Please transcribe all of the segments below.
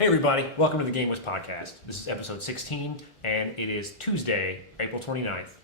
Hey everybody, welcome to the GameWisp podcast. This is episode 16, and it is Tuesday, April 29th.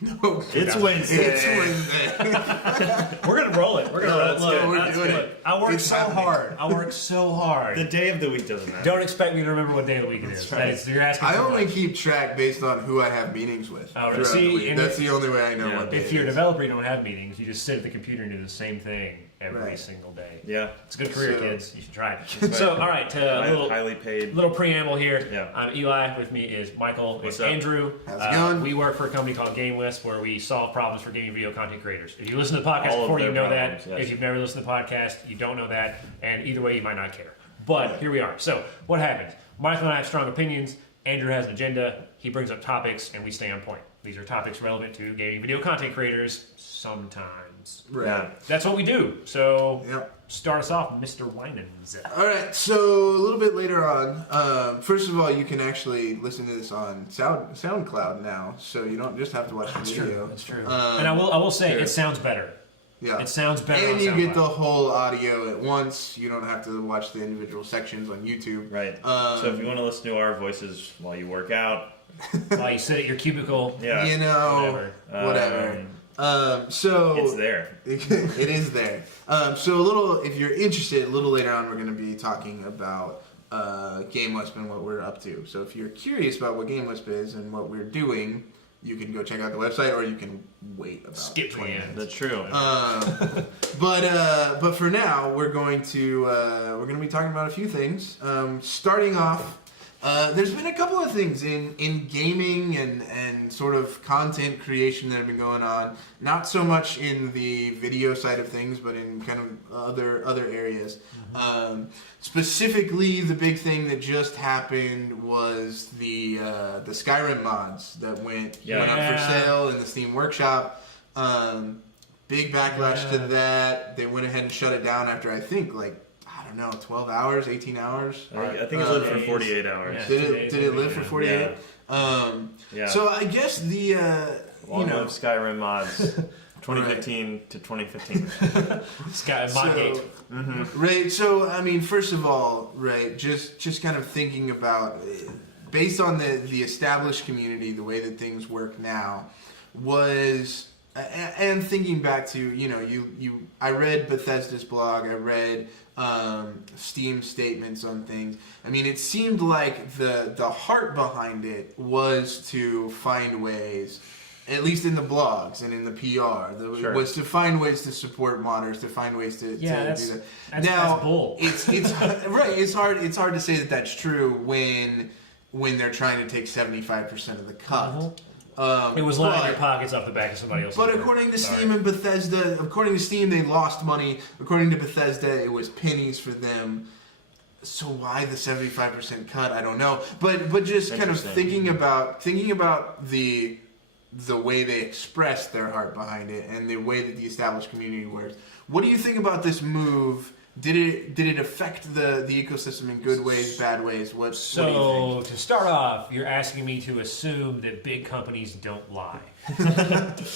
No, it's Wednesday. It's Wednesday. We're gonna roll it. We're gonna roll it. Look, we're doing it. I work so hard. The day of the week doesn't matter. Don't expect me to remember what day of the week it is. Right. You're asking. I only keep track based on who I have meetings with. Oh, throughout see, the week. That's the only way I know what day if it you're a is. developer, you don't have meetings. You just sit at the computer and do the same thing every single day. Yeah, it's a good career, kids. You should try it. Right. So, all right, a little highly paid. Little preamble here. Yeah. I'm Eli. With me is Michael. What's and up? Andrew. How's it going? We work for a company called GameWisp, where we solve problems for gaming video content creators. If you listen to the podcast All of before, you their know problems, that. yes. If you've never listened to the podcast, you don't know that. And either way, you might not care. But here we are. So, what happens? Michael and I have strong opinions. Andrew has an agenda. He brings up topics, and we stay on point. These are topics relevant to gaming video content creators sometimes. Right. Yeah. That's what we do. So, Yep. start us off, Mr. Winans. All right, so a little bit later on, first of all, you can actually listen to this on SoundCloud now, so you don't just have to watch the video. That's true. And I will say, it sounds better. Yeah. It sounds better And on you SoundCloud. get the whole audio at once. You don't have to watch the individual sections on YouTube. Right. So if you want to listen to our voices while you work out, while you sit at your cubicle, yeah, You know, whatever. So it's there. It is there. So a little, if you're interested, a little later on, we're going to be talking about GameWisp and what we're up to. So if you're curious about what GameWisp is and what we're doing, you can go check out the website, or you can wait about skip 20 the minutes. end. That's true. But for now, we're going to be talking about a few things. Starting off, there's been a couple of things in gaming and sort of content creation that have been going on. Not so much in the video side of things, but in kind of other areas. Specifically, the big thing that just happened was the Skyrim mods that went up for sale in the Steam Workshop. Big backlash to that. They went ahead and shut it down after, I think, 12 hours, 18 hours. I think it lived for 48 hours. Yeah. Did it live for 48? Yeah. So I guess the Long live Skyrim mods, 2015 to 2015. Modgate. Right. So I mean, first of all, right, just kind of thinking about, based on the established community, the way that things work now, was. And thinking back to, I read Bethesda's blog, I read Steam statements on things. I mean, it seemed like the heart behind it was to find ways, at least in the blogs and in the PR, was to find ways to support modders, to find ways to do that. That's bull. It's right. It's hard to say that that's true when they're trying to take 75% of the cut. Mm-hmm. It was lining your pockets off the back of somebody else's. But according to Steam and Bethesda, according to Steam, they lost money. According to Bethesda, it was pennies for them. So why the 75% cut? I don't know. But just kind of thinking about the way they expressed their heart behind it and the way that the established community works. What do you think about this move? Did it affect the ecosystem in good ways, bad ways? What do you think? To start off, you're asking me to assume that big companies don't lie.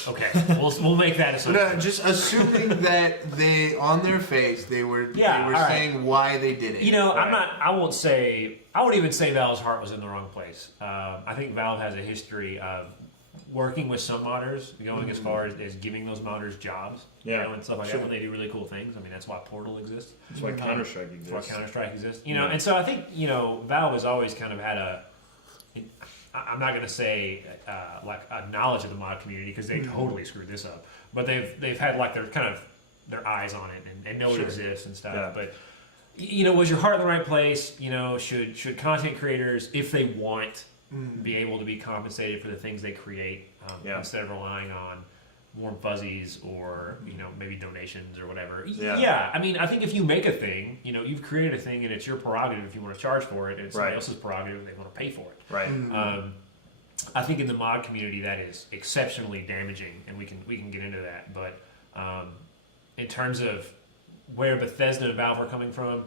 Okay, we'll make that assumption. But just assuming that they, on their face, they were saying why they did it. I won't even say Valve's heart was in the wrong place. I think Valve has a history of working with some modders, going as far as giving those modders jobs, and stuff like that when they do really cool things. I mean, that's why Portal exists. That's why Counter-Strike exists. And so I think, Valve has always kind of had I'm not going to say like a knowledge of the mod community, because they totally screwed this up, but they've had like their eyes on it and know it exists and stuff. Yeah. But was your heart in the right place? Should content creators, if they want, be able to be compensated for the things they create, instead of relying on warm fuzzies or maybe donations or whatever. Yeah. I mean, I think if you make a thing, you've created a thing and it's your prerogative if you want to charge for it, and it's somebody else's prerogative and they want to pay for it. Right. I think in the mod community that is exceptionally damaging, and we can get into that. But in terms of where Bethesda and Valve are coming from,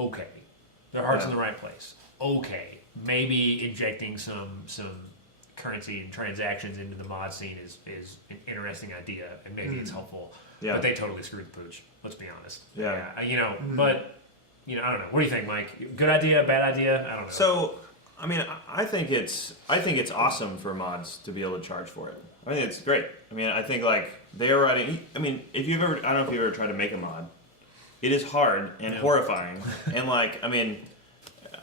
okay, their heart's in the right place. Okay, maybe injecting some currency and transactions into the mod scene is an interesting idea, and maybe it's helpful. Yeah. But they totally screwed the pooch. Let's be honest. Yeah. But I don't know. What do you think, Mike? Good idea, bad idea? I don't know. So, I mean, I think it's awesome for mods to be able to charge for it. I think it's great. I mean, I think like they are writing. I mean, if you've ever, I don't know if you've ever tried to make a mod. It is hard and horrifying, and like, I mean,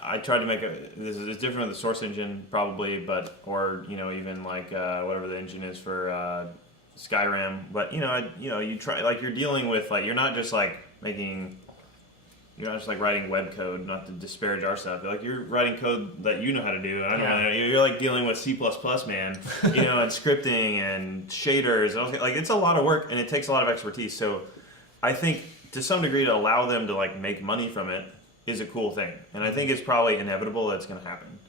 I tried to make this is different with the source engine probably, or even like whatever the engine is for Skyrim. But you try, like, you're dealing with, like, you're not just like writing web code, not to disparage our stuff. Like, you're writing code that you know how to do. I don't know. You're like dealing with C++, man, and scripting and shaders. And like, it's a lot of work and it takes a lot of expertise. So I think to some degree to allow them to like make money from it is a cool thing. And I think it's probably inevitable that's going to happen.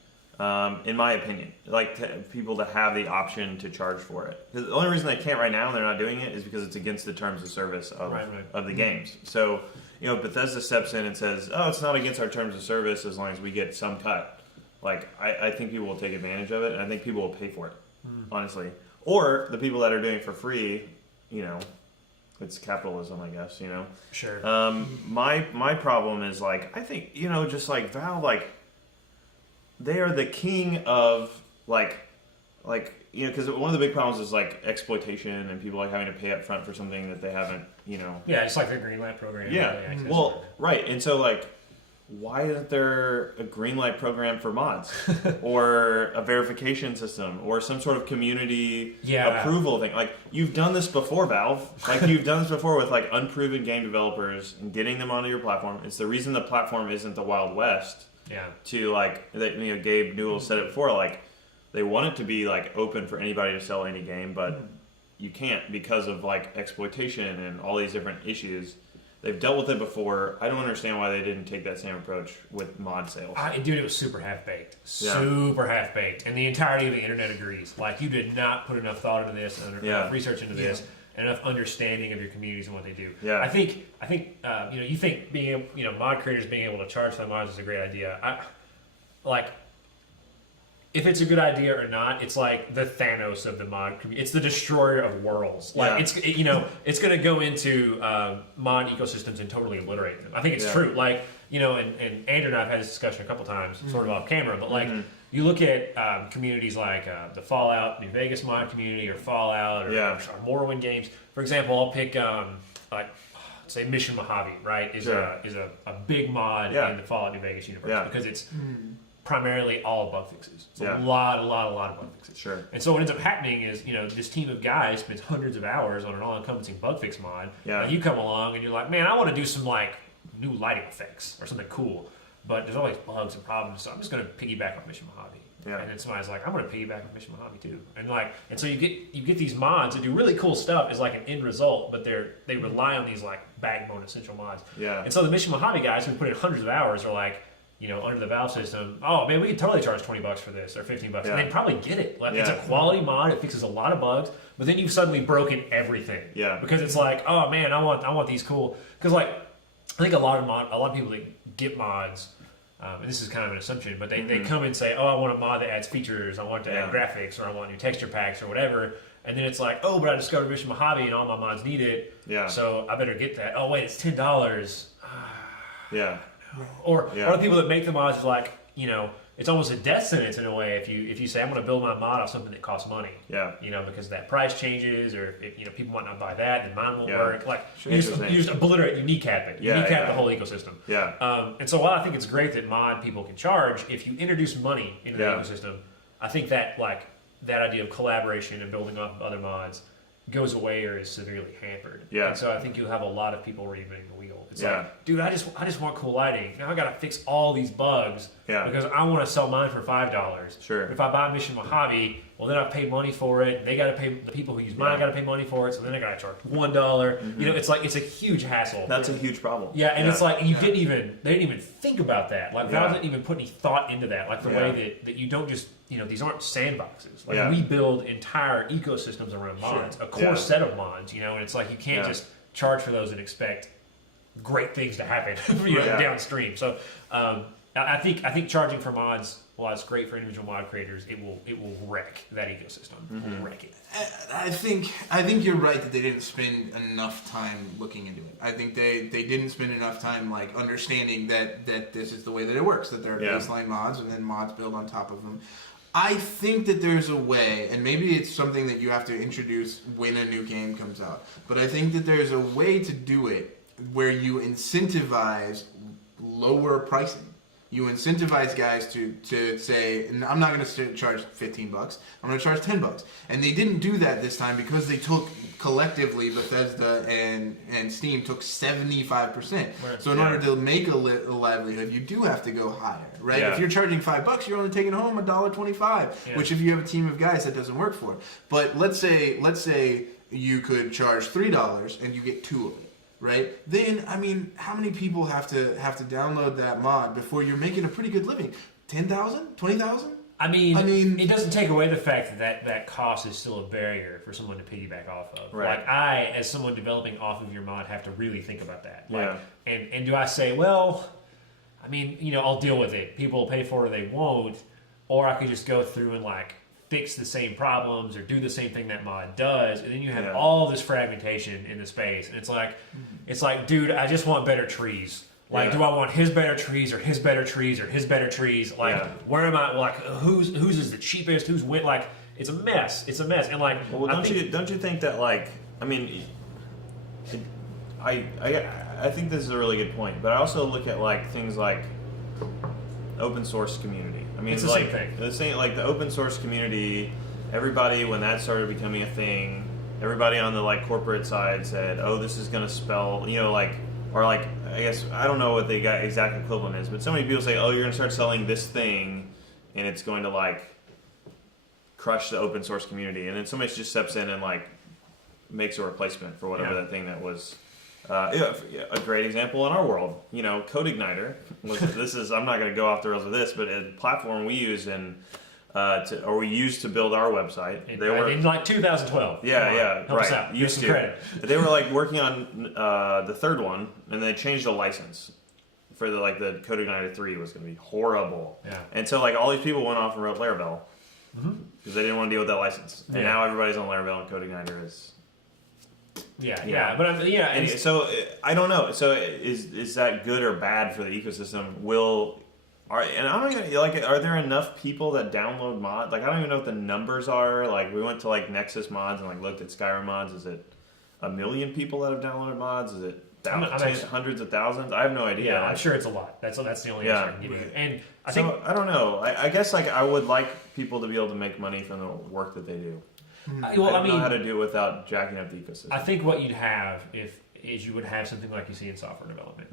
In my opinion, like people to have the option to charge for it. The only reason they can't right now and they're not doing it is because it's against the terms of service of the games. So, Bethesda steps in and says, oh, it's not against our terms of service as long as we get some cut. Like, I think people will take advantage of it, and I think people will pay for it, honestly. Or the people that are doing it for free, it's capitalism, I guess, Sure. My problem is, like, I think, just like Valve, like, they are the king of, because one of the big problems is like exploitation and people like having to pay up front for something that they haven't, Yeah, it's like the Greenlight program. Yeah, well, right. And so, like, why isn't there a Greenlight program for mods or a verification system or some sort of community approval thing? Like, you've done this before, Valve. Like, you've done this before with like unproven game developers and getting them onto your platform. It's the reason the platform isn't the Wild West. Yeah. To like, Gabe Newell said it before. Like, they want it to be like open for anybody to sell any game, but you can't because of like exploitation and all these different issues. They've dealt with it before. I don't understand why they didn't take that same approach with mod sales. Dude, it was super half-baked. Super half-baked. And the entirety of the internet agrees. Like, you did not put enough thought into this, enough research into this, and enough understanding of your communities and what they do. Yeah. I think you think being mod creators being able to charge for their mods is a great idea. If it's a good idea or not, it's like the Thanos of the mod community. It's the destroyer of worlds. Like, it's going to go into mod ecosystems and totally obliterate them. I think it's true. Like, and Andrew and I have had this discussion a couple times, sort of off camera, but like, you look at communities like the Fallout New Vegas mod community, or Fallout, or Morrowind games. For example, I'll pick say Mission Mojave, right? Is a big mod in the Fallout New Vegas universe because it's primarily all bug fixes. It's a lot of bug fixes. Sure. And so what ends up happening is, this team of guys spends hundreds of hours on an all-encompassing bug fix mod. Yeah. And you come along and you're like, man, I want to do some like new lighting effects or something cool, but there's always bugs and problems, so I'm just going to piggyback off Mission Mojave. Yeah. And then somebody's like, I'm going to piggyback off Mission Mojave too. And so you get these mods that do really cool stuff as like an end result, but they rely on these like backbone essential mods. Yeah. And so the Mission Mojave guys who put in hundreds of hours are like, under the Valve system, oh man, we could totally charge $20 for this or $15, and they probably get it. Like, it's a quality mod, it fixes a lot of bugs, but then you've suddenly broken everything. Yeah. Because it's like, oh man, I want these cool. Because like, I think a lot of people that get mods, and this is kind of an assumption, but they come and say, oh, I want a mod that adds features, I want to add graphics, or I want new texture packs or whatever. And then it's like, oh, but I discovered Mission Mojave and all my mods need it. Yeah. So I better get that. Oh wait, it's $10. Yeah. Or the people that make the mods, like, it's almost a death sentence in a way if you say, I'm going to build my mod off something that costs money. Yeah. Because that price changes, or if people might not buy that, then mine won't work. Like, you just obliterate, you kneecap it. You kneecap the whole ecosystem. Yeah. And so while I think it's great that mod people can charge, if you introduce money into the ecosystem, I think that that idea of collaboration and building off of other mods goes away or is severely hampered. Yeah. And so I think you'll have a lot of people reinventing the wheel. It's like, dude, I just want cool lighting. Now I got to fix all these bugs because I want to sell mine for $5. Sure. If I buy Mission Mojave, well, then I've paid money for it. And they got to pay, the people who use mine got to pay money for it. So then I got to charge $1. It's like, it's a huge hassle. That's a huge problem. Yeah. And it's like, they didn't even think about that. Like, Valve didn't even put any thought into that. Like the way that you don't just, these aren't sandboxes. Like, we build entire ecosystems around mods, a core set of mods, and it's like, you can't just charge for those and expect great things to happen downstream. So I think charging for mods while it's great for individual mod creators, it will wreck that ecosystem. It will wreck it. I think you're right that they didn't spend enough time looking into it. I think they didn't spend enough time like understanding that this is the way that it works, that there are baseline mods and then mods build on top of them. I think that there's a way, and maybe it's something that you have to introduce when a new game comes out, but I think that there's a way to do it where you incentivize lower pricing. You incentivize guys to say, I'm not going to charge $15. I'm going to charge $10. And they didn't do that this time because they took collectively Bethesda and Steam took 75%. Right. So in order to make a livelihood, you do have to go higher, right? Yeah. If you're charging $5, you're only taking home $1.25, which if you have a team of guys, that doesn't work for. But let's say you could charge $3 and you get 2 of it. Right? Then, I mean, how many people have to download that mod before you're making a pretty good living? 10,000? 20,000? I mean, it doesn't take away the fact that cost is still a barrier for someone to piggyback off of. Right. Like, I, as someone developing off of your mod, have to really think about that. Like, and do I say, well, I mean, I'll deal with it. People will pay for it or they won't. Or I could just go through and, like, fix the same problems or do the same thing that mod does, and then you have all this fragmentation in the space, and it's like, dude, I just want better trees. Like, do I want his better trees or his better trees or his better trees? Like, where am I? Like, whose is the cheapest? Who's win? Like, it's a mess. It's a mess. And like, well, don't you think that, like, I mean, I think this is a really good point, but I also look at like things like open source community. I mean, it's the like, same thing. The same, like the open source community. Everybody, when that started becoming a thing, everybody on the like corporate side said, "Oh, this is going to spell," like, or like, I guess I don't know what the exact equivalent is, but so many people say, "Oh, you're going to start selling this thing, and it's going to like crush the open source community," and then somebody just steps in and like makes a replacement for whatever that thing that was. A great example in our world, Code Igniter was. I'm not going to go off the rails with this, but a platform we use we used to build our website. In like 2012. Help us out. Used to. Credit. They were like working on the third one, and they changed the license for the Code Igniter 3 was going to be horrible. Yeah. And so like all these people went off and wrote Laravel because they didn't want to deal with that license. And now everybody's on Laravel, and Code Igniter is. And so I don't know. So is that good or bad for the ecosystem? Are there enough people that download mods? Like, I don't even know what the numbers are. Like, we went to like Nexus mods and like looked at Skyrim mods. Is it 1 million people that have downloaded mods? Is it hundreds of thousands? I have no idea. Yeah, I'm sure it's a lot. That's the only answer I can give you. And I don't know. I guess like I would like people to be able to make money from the work that they do. I don't know how to do it without jacking up the ecosystem. I think what you'd have is you would have something like you see in software development,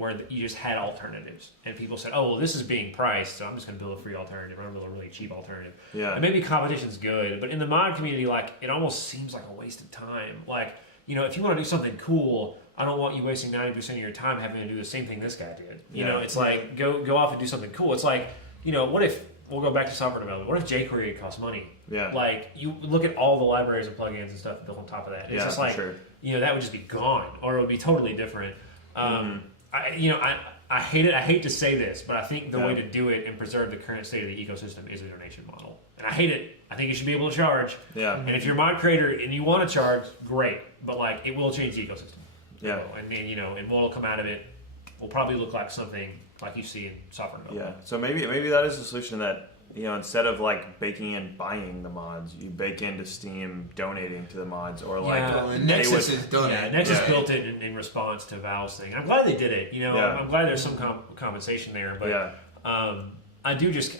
where you just had alternatives, and people said, "Oh, well, this is being priced, so I'm just going to build a free alternative. I'm going to build a really cheap alternative." Yeah. And maybe competition's good, but in the mod community, like, it almost seems like a waste of time. Like, if you want to do something cool, I don't want you wasting 90% of your time having to do the same thing this guy did. It's like go off and do something cool. It's like, what if? We'll go back to software development. What if jQuery costs money? Yeah. Like, you look at all the libraries and plugins and stuff built on top of that. It's just like, that would just be gone, or it would be totally different. I hate it. I hate to say this, but I think the way to do it and preserve the current state of the ecosystem is a donation model. And I hate it. I think you should be able to charge. Yeah. And if you're a mod creator and you want to charge, great. But like, it will change the ecosystem. Yeah. And what will come out of it will probably look like something like you see in software development. Yeah. So maybe that is the solution, that instead of like baking in buying the mods, you bake into Steam donating to the mods, or like Nexus is done. Yeah, Nexus built it in response to Valve's thing. I'm glad they did it. I'm glad there's some compensation there, but I do just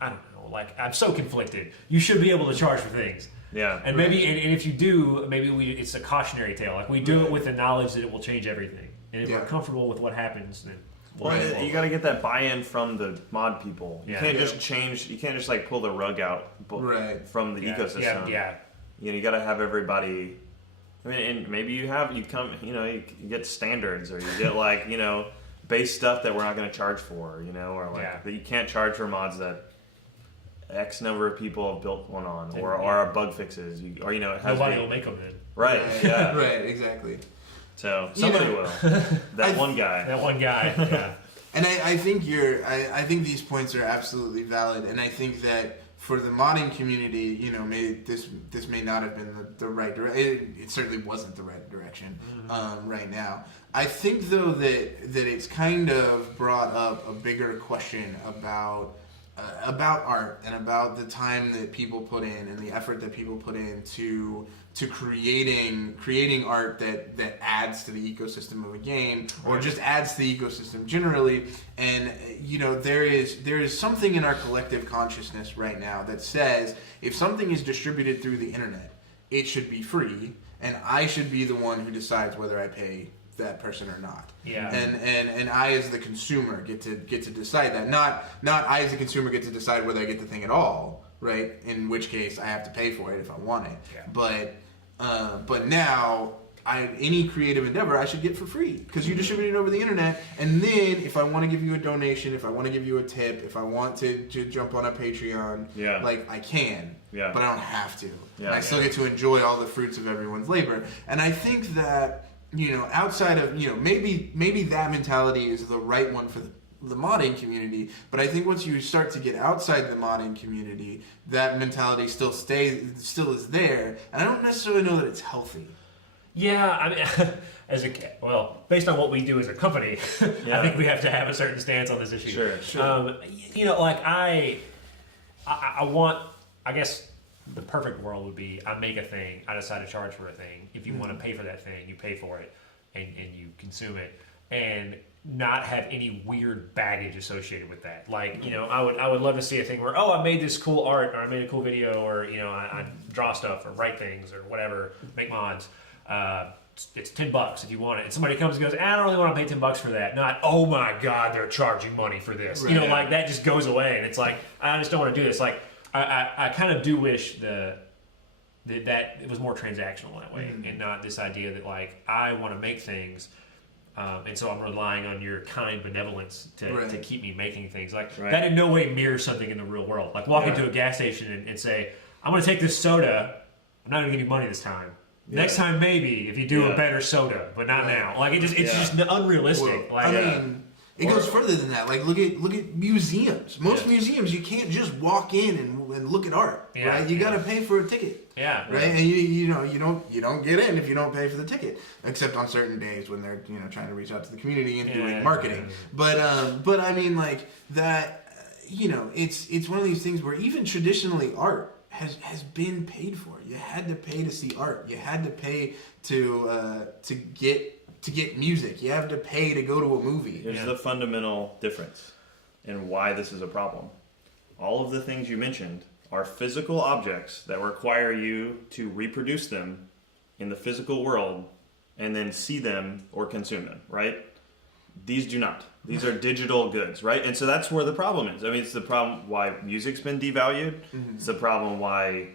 I don't know. Like, I'm so conflicted. You should be able to charge for things. Yeah. And maybe and if you do, maybe it's a cautionary tale. Like, we do it with the knowledge that it will change everything, and if we're comfortable with what happens, then. You got to get that buy-in from the mod people. You can't just change. You can't just like pull the rug out from the ecosystem. You got to have everybody. I mean, and maybe you get standards, or you get like base stuff that we're not going to charge for. Or like that you can't charge for mods that X number of people have built one on, or are bug fixes. Nobody will make them then. Right. Yeah. Right. Exactly. So somebody will. That one guy. Yeah. And I think I think these points are absolutely valid, and I think that for the modding community, you know, this may not have been the right direction. It certainly wasn't the right direction right now. I think though that it's kind of brought up a bigger question about art and about the time that people put in and the effort that people put in to creating art that adds to the ecosystem of a game or just adds to the ecosystem generally. And you know, there is something in our collective consciousness right now that says if something is distributed through the internet, it should be free, and I should be the one who decides whether I pay that person or not. Yeah. And I as the consumer get to decide that. Not I as the consumer get to decide whether I get the thing at all, right? In which case I have to pay for it if I want it. Yeah. But now any creative endeavor I should get for free because you distribute it over the internet, and then if I want to give you a donation, if I want to give you a tip, if I want to jump on a Patreon, like I can, but I don't have to. And I still get to enjoy all the fruits of everyone's labor. And I think that, you know, outside of, you know, maybe that mentality is the right one for the modding community, but I think once you start to get outside the modding community, that mentality still is there, and I don't necessarily know that it's healthy. Yeah, I mean, based on what we do as a company, I think we have to have a certain stance on this issue. Sure. You know, like I want, I guess the perfect world would be I make a thing, I decide to charge for a thing. If you want to pay for that thing, you pay for it, and you consume it, and not have any weird baggage associated with that. Like, you know, I would love to see a thing where, I made this cool art, or I made a cool video, or, you know, I draw stuff, or write things, or whatever, make mods. It's $10 if you want it. And somebody comes and goes, I don't really want to pay $10 for that. Not, oh my God, they're charging money for this. Right. You know, like that just goes away, and it's like, I just don't want to do this. Like, I kind of do wish that it was more transactional that way, and not this idea that like I want to make things, and so I'm relying on your kind benevolence to keep me making things. Like that in no way mirrors something in the real world. Like walk into a gas station and say, I'm going to take this soda. I'm not going to give you money this time. Next time maybe if you do a better soda, but not now. Like it's just unrealistic. Well, like, I mean, it goes further than that. Like look at museums. Most museums you can't just walk in and look at art, right? You got to pay for a ticket. Yeah. Right. And you don't get in if you don't pay for the ticket, except on certain days when they're trying to reach out to the community and doing marketing. But I mean like that. It's one of these things where even traditionally art has been paid for. You had to pay to see art. You had to pay to get music. You have to pay to go to a movie. Here's the fundamental difference in why this is a problem. All of the things you mentioned are physical objects that require you to reproduce them in the physical world and then see them or consume them, right? These do not. These are digital goods, right? And so that's where the problem is. I mean, it's the problem why music's been devalued. It's the problem why,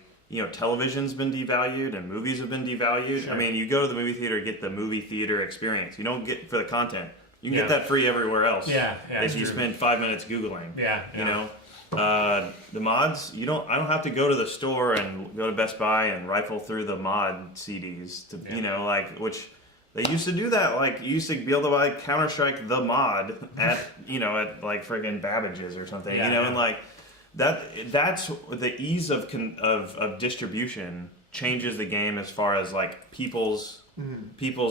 television's been devalued and movies have been devalued. Sure. I mean, you go to the movie theater, get the movie theater experience. You don't get for the content. You can get that free everywhere else. Yeah, if you spend 5 minutes Googling. The mods, I don't have to go to the store and go to Best Buy and rifle through the mod CDs to, which they used to do that. Like, you used to be able to buy Counter-Strike the mod at like friggin' Babbage's or something, and like that's the ease of distribution changes the game as far as like people's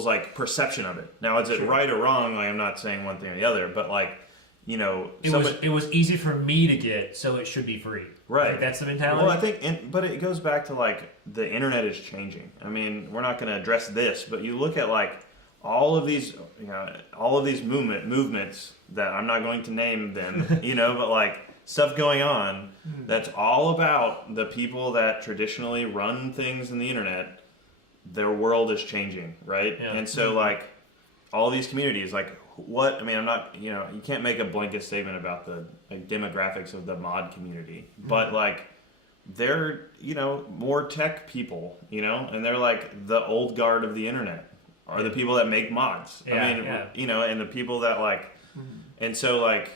like perception of it. Now, is it right or wrong? Like, I'm not saying one thing or the other, but like, it was easy for me to get, so it should be free. Right. Like, that's the mentality. Well, I think, but it goes back to like the internet is changing. I mean, we're not going to address this, but you look at like all of these movements that I'm not going to name them, but like stuff going on that's all about the people that traditionally run things in the internet. Their world is changing, right? Yeah. And so like all these communities, like what, I mean, I'm not, you can't make a blanket statement about the demographics of the mod community, but like they're, more tech people, and they're like the old guard of the internet are the people that make mods. And the people that like, and so like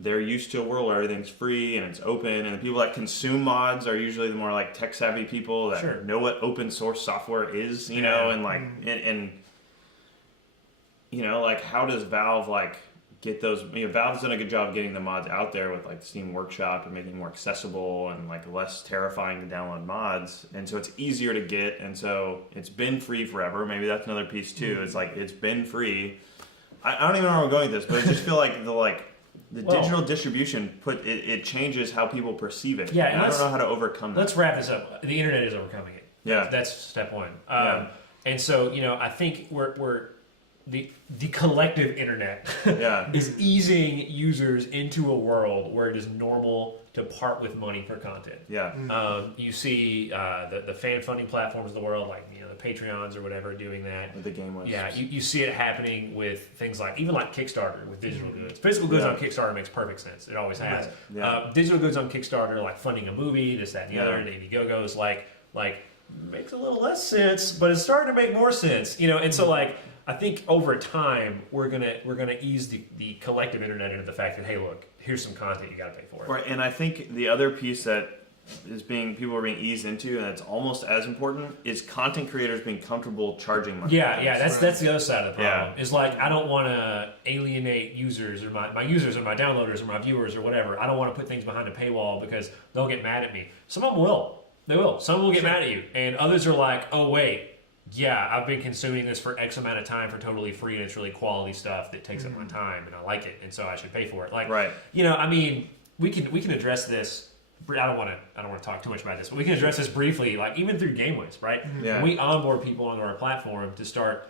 they're used to a world where everything's free and it's open, and the people that consume mods are usually the more like tech savvy people that know what open source software is, and like, and like how does Valve like get those. Valve's done a good job of getting the mods out there with like Steam Workshop and making it more accessible and like less terrifying to download mods, and so it's easier to get, and so it's been free forever. Maybe that's another piece too. It's like it's been free. I don't even know where I'm going with this, but I just feel like the digital distribution it changes how people perceive it. Yeah, and I don't know how to overcome that. Let's wrap this up. The internet is overcoming it. Yeah, that's step one. Yeah. And so I think we're the collective internet is easing users into a world where it is normal to part with money for content. Yeah. You see the fan funding platforms of the world, like the Patreons or whatever, doing that. With the GameWisp. Yeah, you see it happening with things like even like Kickstarter with digital goods. Physical goods on Kickstarter makes perfect sense. It always has. Right. Yeah. Digital goods on Kickstarter, like funding a movie, this, that, and the other, the Indiegogo's, like makes a little less sense, but it's starting to make more sense. And so like. I think over time we're gonna ease the collective internet into the fact that, hey, look, here's some content, you got to pay for it. Right, and I think the other piece that people are being eased into, and it's almost as important, is content creators being comfortable charging money. Yeah, that's the other side of the problem. Yeah. Is like I don't want to alienate users or my users or my downloaders or my viewers or whatever. I don't want to put things behind a paywall because they'll get mad at me. Some of them will. They will. Some will get mad at you, and others are like, oh wait. Yeah, I've been consuming this for X amount of time for totally free, and it's really quality stuff that takes up my time, and I like it, and so I should pay for it. Like, right. I mean, we can address this. I don't want to talk too much about this, but we can address this briefly. Like even through GameWisp, right? Yeah. When we onboard people onto our platform to start,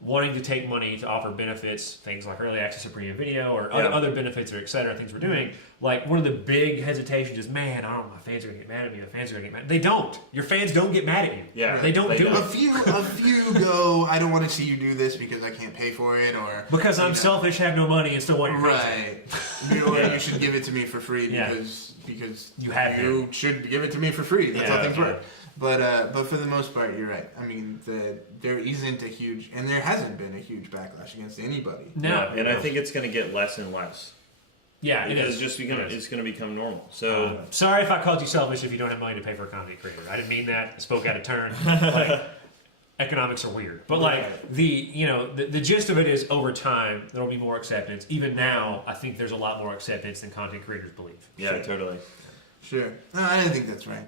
wanting to take money to offer benefits, things like early access to premium video or other benefits or et cetera, things we're doing. Like one of the big hesitations is, man, I don't know, my fans are gonna get mad at me. My fans are gonna get mad. They don't. Your fans don't get mad at you. Yeah, they don't do it. A few go, I don't want to see you do this because I can't pay for it, or because I'm selfish, have no money, and still want your content. Right. You should give it to me for free because you should give it to me for free. That's how things work. But for the most part, you're right. I mean, there isn't a huge, and there hasn't been a huge backlash against anybody. No, and I think it's going to get less and less. Yeah, because it's going to become normal. So sorry if I called you selfish if you don't have money to pay for a content creator. I didn't mean that. I spoke out of turn. Economics are weird, but the gist of it is over time there will be more acceptance. Even now, I think there's a lot more acceptance than content creators believe. Yeah, totally. Sure. No, I think that's right.